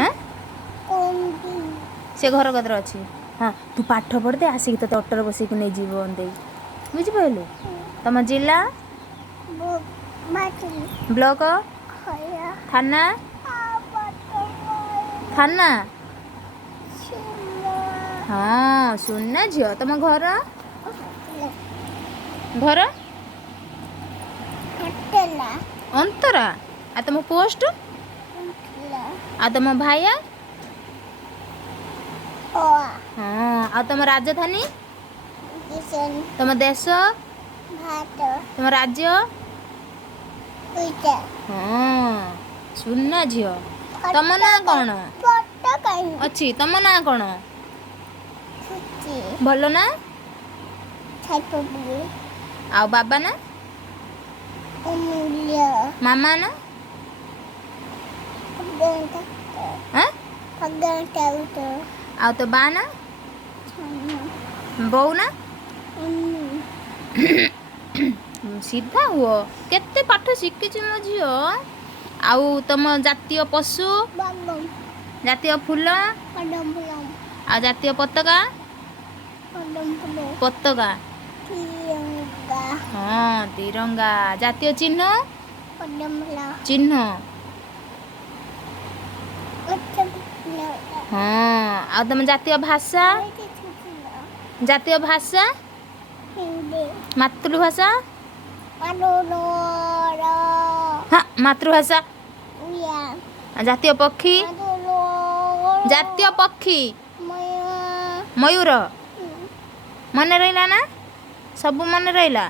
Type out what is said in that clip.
हाँ से घर कदर अच्छी हाँ तू पाठ पढ़ दे आसिक तो अटोर बसिक नहीं जीवन दे बुझिपारू तुम जिला ब्लॉक थाना थाना हाँ सुनना झील तुम घर घर अंतरा आ तुम पोस्ट आ तुम भाया हाँ आ तुम राजधानी तुम देश तुम राज्य हाँ सुनना झील तुम ना कौन अच्छी तुम ना कौन भल ना आ बाबा ना मामा ना हाँ आ तो बा ना बो ना सीधा हुआ केते पाठ शिखी मो झील आउ तुम जातीय पशु जातीय फूल आ जातीय पताका पताका हाँ तिरंगा जातीय चिन्ह चिन्ह हाँ आ तुम जातीय भाषा मातृभाषा हाँ मातृभाषा जातीय पक्षी मयूर मन रहा ना सब मन रहा